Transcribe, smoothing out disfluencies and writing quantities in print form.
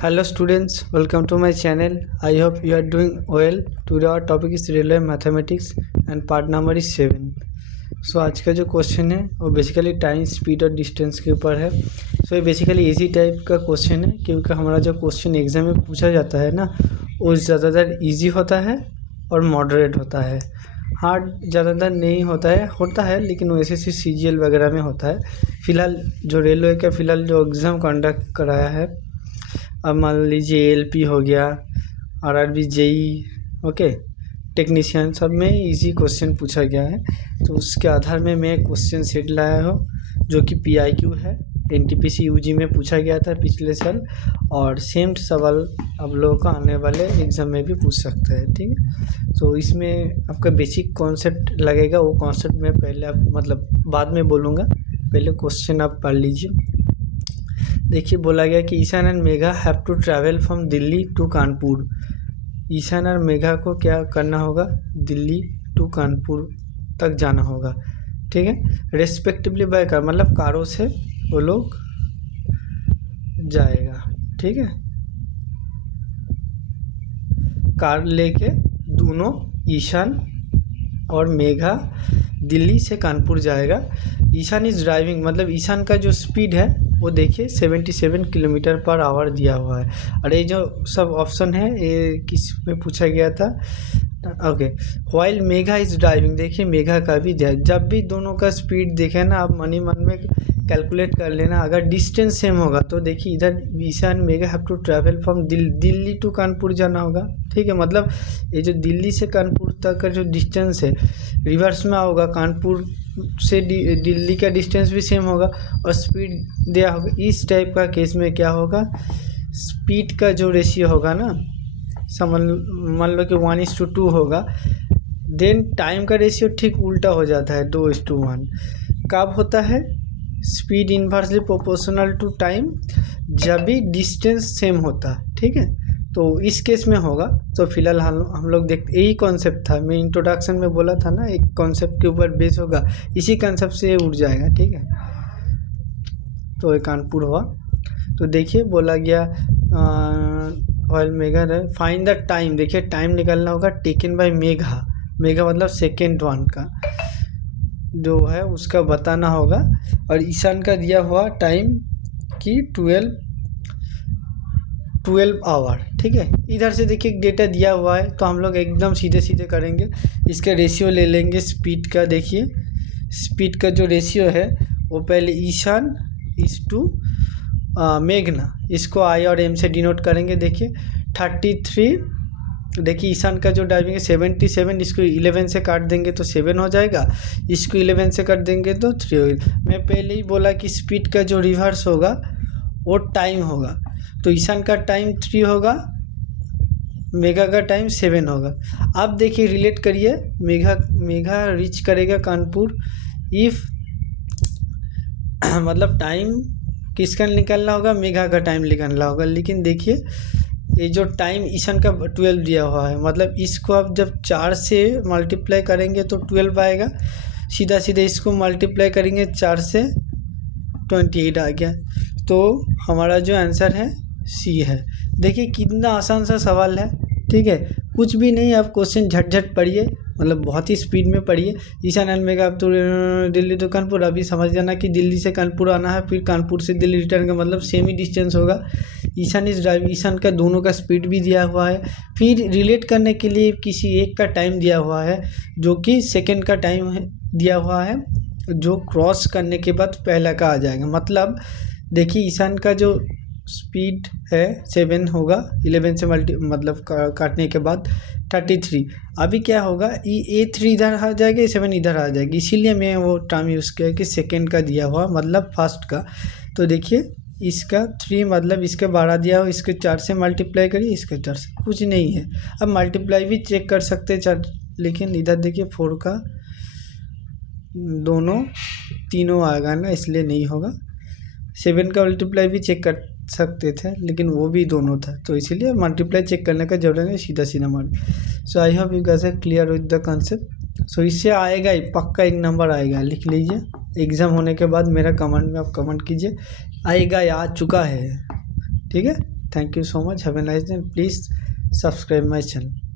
Hello students, welcome to my channel. I hope you are doing well. Today our topic is railway mathematics and part number is 7. So आज का जो question है वो basically time speed और distance के ऊपर है. सो ये बेसिकली इजी टाइप का क्वेश्चन है क्योंकि हमारा जो क्वेश्चन एग्जाम में पूछा जाता है ना वो ज़्यादातर इजी होता है और मॉडरेट होता है. हार्ड ज़्यादातर नहीं होता है लेकिन वो एसएससी सीजीएल वगैरह में होता है. फ़िलहाल जो रेलवे का फ़िलहाल जो एग्ज़ाम कंडक्ट कराया है, अब मान लीजिए एलपी हो गया, आरआरबी, जेई, ओके, टेक्नीशियन, सब में इजी क्वेश्चन पूछा गया है. तो उसके आधार में मैं क्वेश्चन सेट लाया हूँ जो कि पीआईक्यू है. एनटीपीसी यूजी में पूछा गया था पिछले साल और सेम सवाल आप लोगों को आने वाले एग्ज़ाम में भी पूछ सकता है. ठीक है, तो इसमें आपका बेसिक कॉन्सेप्ट लगेगा. वो कॉन्सेप्ट मैं पहले बाद में बोलूँगा, पहले क्वेश्चन आप पढ़ लीजिए. देखिए, बोला गया कि Ishan and Megha have to travel from Delhi to Kanpur. Ishan और मेघा को क्या करना होगा? दिल्ली टू कानपुर तक जाना होगा. ठीक है, रेस्पेक्टिवली बाय कार, मतलब कारों से वो लोग जाएगा. ठीक है, कार लेके दोनों ईशान और मेघा दिल्ली से कानपुर जाएगा. ईशान इज़ ड्राइविंग, मतलब ईशान का जो स्पीड है वो देखिए 77 किलोमीटर पर आवर दिया हुआ है. और ये जो सब ऑप्शन है ये किस में पूछा गया था? Okay, while Megha is driving, देखिए मेघा का भी जब भी दोनों का स्पीड देखें ना आप मन में कैलकुलेट कर लेना. अगर डिस्टेंस सेम होगा तो देखिए इधर Ishan Megha have to travel from Delhi to Kanpur जाना होगा. ठीक है, मतलब ये जो दिल्ली से कानपुर तक का जो डिस्टेंस है रिवर्स में होगा. कानपुर से दिल्ली का डिस्टेंस भी सेम होगा और स्पीड दिया होगा. इस टाइप का केस में क्या होगा, स्पीड का जो रेशियो होगा ना, मान लो कि 1:2 होगा, देन टाइम का रेशियो ठीक उल्टा हो जाता है, 2:1. कब होता है? Speed inversely proportional to time, जब भी डिस्टेंस सेम होता है. ठीक है, तो इस केस में होगा. तो फिलहाल हम लोग देखते, यही कॉन्सेप्ट था, मैं इंट्रोडक्शन में बोला था ना, एक कॉन्सेप्ट के ऊपर बेस होगा, इसी कॉन्सेप्ट से उड़ जाएगा. ठीक है, तो ये कानपुर हुआ. तो देखिए बोला गया oil Megha find the time, देखिए टाइम निकालना होगा टेकन बाय मेघा. मेघा मतलब सेकेंड वन का जो है उसका बताना होगा. और ईशान का दिया हुआ टाइम की 12 आवर. ठीक है, इधर से देखिए डेटा दिया हुआ है तो हम लोग एकदम सीधे करेंगे. इसका रेशियो ले लेंगे स्पीड का. देखिए स्पीड का जो रेशियो है वो पहले ईशान इस टू मेघना, इसको आई और एम से डिनोट करेंगे. देखिए 33, देखिए ईशान का जो ड्राइविंग है 77, इसको 11 से काट देंगे तो 7 हो जाएगा, इसको 11 से काट देंगे तो 3 होगा. मैं पहले ही बोला कि स्पीड का जो रिवर्स होगा वो टाइम होगा. तो ईशान का टाइम 3 होगा, मेघा का टाइम 7 होगा. अब देखिए रिलेट करिए, मेघा रीच करेगा कानपुर इफ़ मतलब टाइम किसका निकालना होगा? मेघा का टाइम निकालना होगा. लेकिन देखिए ये जो टाइम ईशान का 12 दिया हुआ है, मतलब इसको आप जब 4 से मल्टीप्लाई करेंगे तो 12 आएगा. सीधा इसको मल्टीप्लाई करेंगे 4 से 28 आ गया. तो हमारा जो आंसर है सी है. देखिए कितना आसान सा सवाल है. ठीक है, कुछ भी नहीं, आप क्वेश्चन झट पढ़िए, मतलब बहुत ही स्पीड में पढ़िए. ईशान एंड मेघा अब तो दिल्ली तो कानपुर, अभी समझ जाना कि दिल्ली से कानपुर आना है, फिर कानपुर से दिल्ली रिटर्न का मतलब सेम ही डिस्टेंस होगा. ईशान इस ड्राइव, ईशान का दोनों का स्पीड भी दिया हुआ है. फिर रिलेट करने के लिए किसी एक का टाइम दिया हुआ है जो कि सेकेंड का टाइम दिया हुआ है, जो क्रॉस करने के बाद पहला का आ जाएगा. मतलब देखिए ईशान का जो स्पीड है 7 होगा, 11 से मतलब काटने के बाद 33. अभी क्या होगा, A3 इधर आ जाएगा, A7 इधर आ जाएगी. इसीलिए मैं वो टर्म यूज़ किया कि सेकेंड का दिया हुआ मतलब फर्स्ट का. तो देखिए इसका 3 मतलब इसके 12 दिया हुआ, इसके 4 से मल्टीप्लाई करिए, इसके 4 से, कुछ नहीं है. अब मल्टीप्लाई भी चेक कर सकते हैं 4, लेकिन इधर देखिए 4 का दोनों तीनों आएगा ना, इसलिए नहीं होगा. 7 का मल्टीप्लाई भी चेक कर सकते थे लेकिन वो भी दोनों था, तो इसीलिए मल्टीप्लाई चेक करने का जरूरत नहीं, सीधा मार. So I hope you guys are clear with the concept. So इससे आएगा ही पक्का 1 नंबर आएगा, लिख लीजिए. एग्ज़ाम होने के बाद मेरा कमेंट में आप कमेंट कीजिए, आएगा या आ चुका है. ठीक है। Thank you so much, have a nice day, please subscribe my channel.